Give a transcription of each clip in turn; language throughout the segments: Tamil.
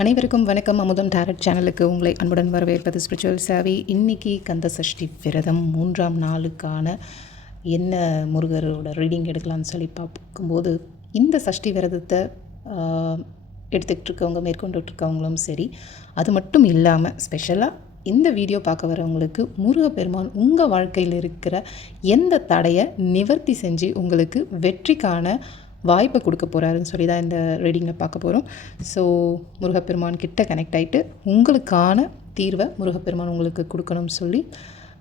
அனைவருக்கும் வணக்கம். அமுதம் டேரட் சேனலுக்கு உங்களை அன்புடன் வரவேற்பது ஸ்பிரிச்சுவல் சேவை. இன்னைக்கு கந்த சஷ்டி விரதம் மூன்றாம் நாளுக்கான என்ன முருகரோட ரீடிங் எடுக்கலாம்னு சொல்லி பார்க்கும்போது இந்த சஷ்டி விரதத்தை எடுத்துக்கிட்டு இருக்கவங்க மேற்கொண்டுட்டு இருக்கவங்களும் சரி அது மட்டும் இல்லாமல் ஸ்பெஷலாக இந்த வீடியோ பார்க்க வரவங்களுக்கு முருகப்பெருமான் உங்கள் வாழ்க்கையில் இருக்கிற எந்த தடையை நிவர்த்தி செஞ்சு உங்களுக்கு வெற்றிக்கான வாய்ப்பை கொடுக்க போகிறாருன்னு சொல்லி தான் இந்த ரீடிங்கில் பார்க்க போகிறோம் ஸோ முருகப்பெருமான் கிட்ட கனெக்ட் ஆகிட்டு உங்களுக்கான தீர்வை முருகப்பெருமான் உங்களுக்கு கொடுக்கணும்னு சொல்லி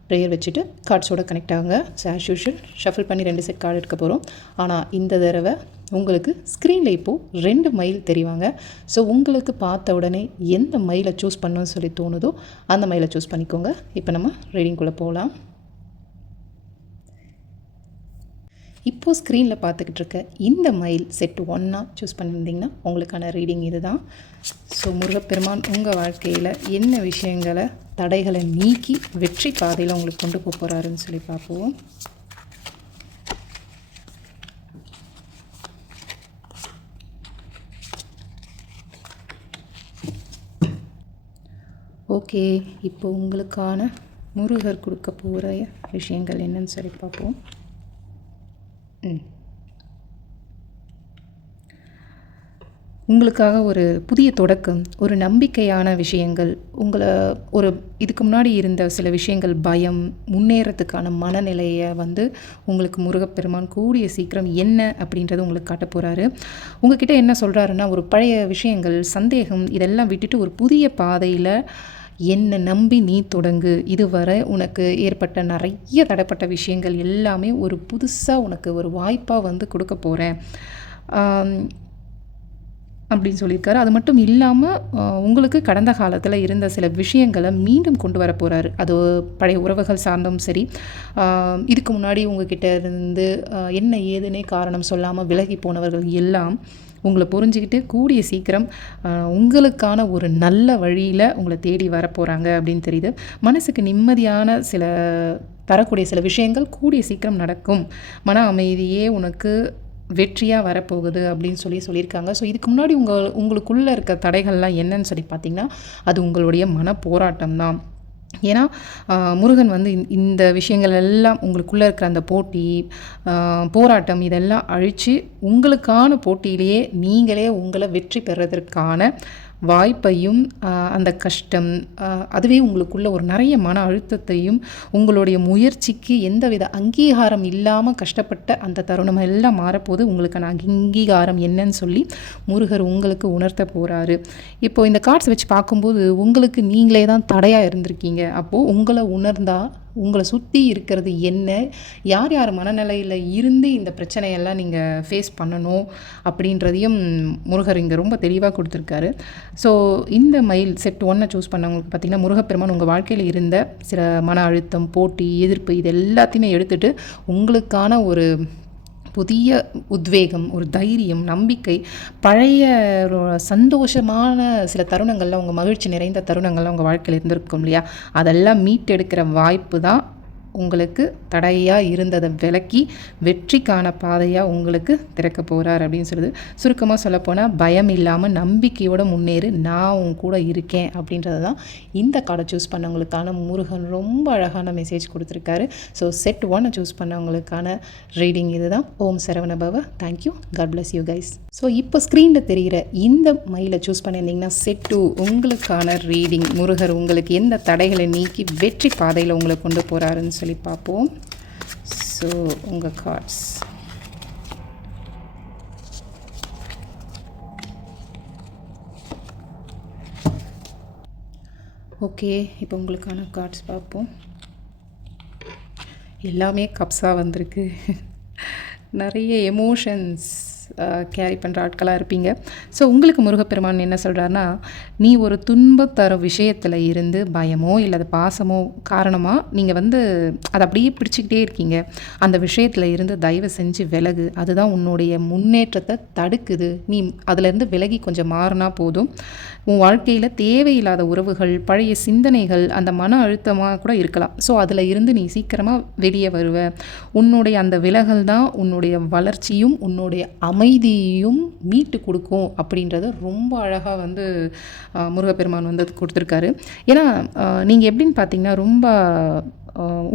ப்ரேயர் வச்சுட்டு கார்ட்ஸோட கனெக்ட் ஆகுங்க. ஸோ ஆஸ் யூஷுவல் ஷஃபில் பண்ணி ரெண்டு செட் கார்டு எடுக்க போகிறோம் ஆனால் இந்த தடவை உங்களுக்கு ஸ்க்ரீனில் இப்போது ரெண்டு மைல் தெரிவாங்க ஸோ உங்களுக்கு பார்த்த உடனே எந்த மயிலை சூஸ் பண்ணணும்னு சொல்லி தோணுதோ அந்த மயிலை சூஸ் பண்ணிக்கோங்க. இப்போ நம்ம ரீடிங்குள்ளே போகலாம். இப்போது ஸ்க்ரீனில் பார்த்துக்கிட்டு இருக்க இந்த மைல் செட் ஒன்னாக சூஸ் பண்ணியிருந்தீங்கன்னா உங்களுக்கான ரீடிங் இதுதான். ஸோ முருகப்பெருமான் உங்கள் வாழ்க்கையில் என்ன விஷயங்களை தடைகளை நீக்கி வெற்றி பாதையில் உங்களுக்கு கொண்டு போக போகிறாருன்னு சொல்லி பார்ப்போம். ஓகே இப்போ உங்களுக்கான முருகர் கொடுக்க போகிற விஷயங்கள் என்னன்னு சொல்லி பார்ப்போம். உங்களுக்காக ஒரு புதிய தொடக்கம் ஒரு நம்பிக்கையான விஷயங்கள் உங்களை ஒரு இதுக்கு முன்னாடி இருந்த சில விஷயங்கள் பயம் முன்னேறத்துக்கான மனநிலையை வந்து உங்களுக்கு முருகப்பெருமான் கூடிய சீக்கிரம் என்ன அப்படின்றத உங்களுக்கு காட்ட போகிறாரு உங்ககிட்ட என்ன சொல்கிறாருன்னா ஒரு பழைய விஷயங்கள் சந்தேகம் இதெல்லாம் விட்டுட்டு ஒரு புதிய பாதையில் என்னை நம்பி நீ தொடங்கு. இதுவரை உனக்கு ஏற்பட்ட நிறைய தடைப்பட்ட விஷயங்கள் எல்லாமே ஒரு புதுசாக உனக்கு ஒரு வாய்ப்பாக வந்து கொடுக்க போகிறேன் அப்படின்னு சொல்லியிருக்காரு. அது மட்டும் இல்லாமல் உங்களுக்கு கடந்த காலத்தில் இருந்த சில விஷயங்களை மீண்டும் கொண்டு வர போகிறாரு அது பழைய உறவுகள் சார்ந்தும் சரி. இதுக்கு முன்னாடி உங்ககிட்ட இருந்து என்ன ஏதுனே காரணம் சொல்லாமல் விலகி போனவர்கள் எல்லாம் உங்களை புரிஞ்சுக்கிட்டு கூடிய சீக்கிரம் உங்களுக்கான ஒரு நல்ல வழியில் உங்களை தேடி வர போகிறாங்க அப்படின்னு தெரியுது. மனசுக்கு நிம்மதியான சில தரக்கூடிய சில விஷயங்கள் கூடிய சீக்கிரம் நடக்கும். மன அமைதியே உனக்கு வெற்றியாக வரப்போகுது அப்படின்னு சொல்லி சொல்லியிருக்காங்க. ஸோ இதுக்கு முன்னாடி உங்கள் உங்களுக்குள்ளே இருக்க தடைகள்லாம் என்னன்னு சொல்லி பார்த்தீங்கன்னா அது உங்களுடைய மன போராட்டம் தான் ஏன்னா முருகன் வந்து இந்த- இந்த விஷயங்கள் எல்லாம் உங்களுக்குள்ளே இருக்கிற அந்த போட்டி போராட்டம் இதெல்லாம் அழித்து உங்களுக்கான போட்டியிலேயே நீங்களே உங்களை வெற்றி பெறதற்கான வாய்ப்பையும் அந்த கஷ்டம் அதுவே உங்களுக்குள்ள ஒரு நிறைய மன அழுத்தத்தையும் உங்களுடைய முயற்சிக்கு எந்தவித அங்கீகாரம் இல்லாமல் கஷ்டப்பட்ட அந்த தருணம் எல்லாம் மாறப்போது உங்களுக்கான அங்கீகாரம் என்னன்னு சொல்லி முருகர் உங்களுக்கு உணர்த்த போகிறாரு இப்போ இந்த கார்ட்ஸ் வச்சு பார்க்கும்போது உங்களுக்கு நீங்களே தான் தடையாக இருந்திருக்கீங்க. அப்போது உங்களை உணர்ந்தால் உங்களை சுற்றி இருக்கிறது என்ன? யார் யார் மனநிலையில் இருந்து இந்த பிரச்சனையெல்லாம் நீங்கள் ஃபேஸ் பண்ணணும் அப்படின்றதையும் முருகர் இங்கே ரொம்ப தெளிவாக கொடுத்துருக்காரு. ஸோ இந்த மயில் செட் ஒன்னை சூஸ் பண்ணவங்களுக்கு பார்த்திங்கன்னா முருகப்பெருமான் உங்கள் வாழ்க்கையில் இருந்த சில மன அழுத்தம் போட்டி எதிர்ப்பு இது எல்லாத்தையுமே எடுத்துகிட்டு உங்களுக்கான ஒரு புதிய உத்வேகம் ஒரு தைரியம் நம்பிக்கை பழைய சந்தோஷமான சில தருணங்கள்ல உங்கள் மகிழ்ச்சி நிறைந்த தருணங்கள்லாம் உங்கள் வாழ்க்கையில் இருந்திருக்கும் இல்லையா? அதெல்லாம் மீட்டெடுக்கிற வாய்ப்பு தான் உங்களுக்கு தடையாக இருந்ததை விலக்கி வெற்றிக்கான பாதையாக உங்களுக்கு திறக்க போகிறார் அப்படின்னு சொல்லுது. சுருக்கமாக சொல்லப்போனால் பயம் இல்லாமல் நம்பிக்கையோட முன்னேறு நான் உன் கூட இருக்கேன் அப்படின்றது தான் இந்த கார்டை சூஸ் பண்ணவங்களுக்கான முருகன் ரொம்ப அழகான மெசேஜ் கொடுத்துருக்காரு. ஸோ செட் ஒன்னை சூஸ் பண்ணவங்களுக்கான ரீடிங் இதுதான். Om Saravana Bhava thank you God bless you guys so இப்போ ஸ்க்ரீனில் தெரிகிற இந்த மயிலை சூஸ் பண்ணியிருந்தீங்கன்னா செட் டூ உங்களுக்கான ரீடிங் முருகர் உங்களுக்கு எந்த தடைகளை நீக்கி வெற்றி பாதையில் உங்களை கொண்டு போகிறாருன்னு சொல்லி பார்ப்போம். ஸோ உங்கள் கார்ட்ஸ் ஓகே இப்போ உங்களுக்கான கார்ட்ஸ் பார்ப்போம். எல்லாமே கப்ஸாக வந்திருக்கு. நிறைய எமோஷன்ஸ் கேரி பண்ணுற ஆட்களாக இருப்பீங்க. ஸோ உங்களுக்கு முருகப்பெருமான் என்ன சொல்கிறாருன்னா நீ ஒரு துன்பம் தரும் விஷயத்தில் இருந்து பயமோ இல்லை அது பாசமோ காரணமாக நீங்கள் வந்து அதை அப்படியே பிடிச்சிக்கிட்டே இருக்கீங்க. அந்த விஷயத்தில் இருந்து தயவு செஞ்சு விலகு. அதுதான் உன்னுடைய முன்னேற்றத்தை தடுக்குது. நீ அதிலேருந்து விலகி கொஞ்சம் மாறினா போதும். உன் வாழ்க்கையில் தேவையில்லாத உறவுகள் பழைய சிந்தனைகள் அந்த மன அழுத்தமாக கூட இருக்கலாம். ஸோ அதில் இருந்து நீ சீக்கிரமாக வெளியே வருவ. உன்னுடைய அந்த விலகல் தான் உன்னுடைய வளர்ச்சியும் உன்னுடைய அமைதியையும் மீட்டு கொடுக்கும் அப்படின்றத ரொம்ப அழகாக வந்து முருகப்பெருமான் வந்து கொடுத்துருக்காரு. ஏன்னா நீங்கள் எப்படின்னு பார்த்தீங்கன்னா ரொம்ப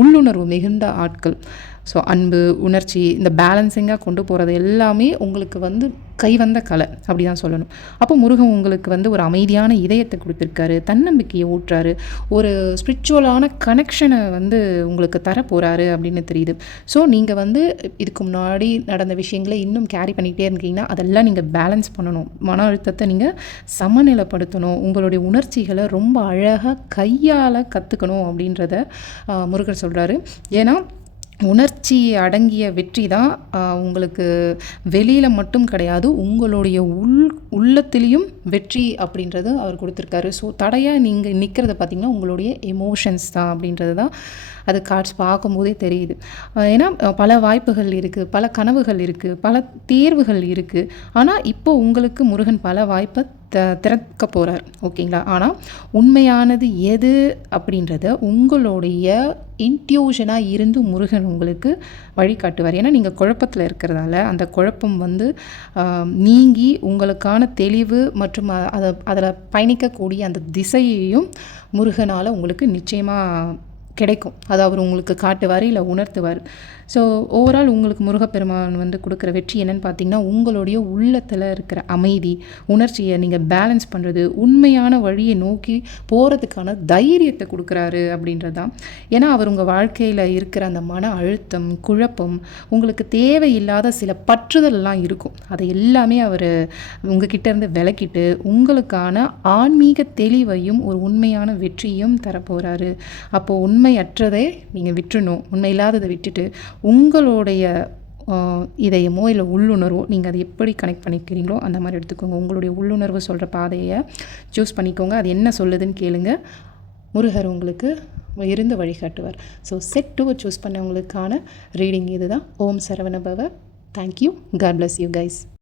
உள்ளுணர்வு மிகுந்த ஆட்கள். ஸோ அன்பு உணர்ச்சி இந்த பேலன்சிங்காக கொண்டு போகிறது எல்லாமே உங்களுக்கு வந்து கைவந்த கலை அப்படி தான் சொல்லணும். அப்போ முருகன் உங்களுக்கு வந்து ஒரு அமைதியான இதயத்தை கொடுத்துருக்காரு தன்னம்பிக்கையை ஊட்டுறாரு ஒரு ஸ்பிரிச்சுவலான கனெக்ஷனை வந்து உங்களுக்கு தர போகிறாரு அப்படின்னு தெரியுது. ஸோ நீங்கள் வந்து இதுக்கு முன்னாடி நடந்த விஷயங்களை இன்னும் கேரி பண்ணிக்கிட்டே இருக்கீங்கன்னா அதெல்லாம் நீங்கள் பேலன்ஸ் பண்ணணும். மன அழுத்தத்தை நீங்கள் சமநிலைப்படுத்தணும். உங்களுடைய உணர்ச்சிகளை ரொம்ப அழகாக கையால் கற்றுக்கணும் அப்படின்றத முருகர் சொல்கிறாரு ஏன்னா உணர்ச்சி அடங்கிய வெற்றி தான் உங்களுக்கு வெளியில் மட்டும் கிடையாது உங்களுடைய உள் உள்ளத்திலையும் வெற்றி அப்படின்றது அவர் கொடுத்துருக்காரு. ஸோ தடையாக நீங்கள் நிற்கிறத பார்த்தீங்கன்னா உங்களுடைய எமோஷன்ஸ் தான் அப்படின்றது தான் அது கார்ட்ஸ் பார்க்கும்போதே தெரியுது. ஏன்னா பல வாய்ப்புகள் இருக்குது பல கனவுகள் இருக்குது பல தேர்வுகள் இருக்குது ஆனால் இப்போ உங்களுக்கு முருகன் பல வாய்ப்பை த திறக்க போகிறார் ஓகேங்களா? ஆனால் உண்மையானது எது அப்படின்றத உங்களுடைய இன்ட்யூஷனாக இருந்து முருகன் உங்களுக்கு வழிகாட்டுவார். ஏன்னா நீங்கள் குழப்பத்தில் இருக்கிறதால அந்த குழப்பம் வந்து நீங்கி உங்களுக்கான தெளிவு மற்றும் அதை அதில் பயணிக்கக்கூடிய அந்த திசையையும் முருகனால் உங்களுக்கு நிச்சயமாக கிடைக்கும். அது அவர் உங்களுக்கு காட்டுவார் இல்லை உணர்த்துவார். ஸோ ஓவரால் உங்களுக்கு முருகப்பெருமான் வந்து கொடுக்குற வெற்றி என்னன்னு பார்த்தீங்கன்னா உங்களுடைய உள்ளத்தில் இருக்கிற அமைதி உணர்ச்சியை நீங்கள் பேலன்ஸ் பண்ணுறது உண்மையான வழியை நோக்கி போகிறதுக்கான தைரியத்தை கொடுக்குறாரு அப்படின்றது தான் ஏன்னா அவர் உங்கள் வாழ்க்கையில் இருக்கிற அந்த மன அழுத்தம் குழப்பம் உங்களுக்கு தேவையில்லாத சில பற்றுதல்லாம் இருக்கும். அதை எல்லாமே அவர் உங்ககிட்ட இருந்து விலக்கிட்டு உங்களுக்கான ஆன்மீக தெளிவையும் ஒரு உண்மையான வெற்றியும் தரப்போகிறாரு அப்போது உண்மை உண்மையற்றதை நீங்கள் விட்டுறணும். உண்மை இல்லாததை விட்டுட்டு உங்களுடைய இதயமோ இல்லை உள்ளுணர்வோ நீங்கள் அதை எப்படி கனெக்ட் பண்ணிக்கிறீங்களோ அந்த மாதிரி எடுத்துக்கோங்க. உங்களுடைய உள்ளுணர்வு சொல்கிற பாதையை சூஸ் பண்ணிக்கோங்க. அது என்ன சொல்லுதுன்னு கேளுங்க. முருகர் உங்களுக்கு இருந்து வழிகாட்டுவார். ஸோ செட் டூவை சூஸ் பண்ணவங்களுக்கான ரீடிங் இதுதான். Om Saravanabhava thank you God bless you guys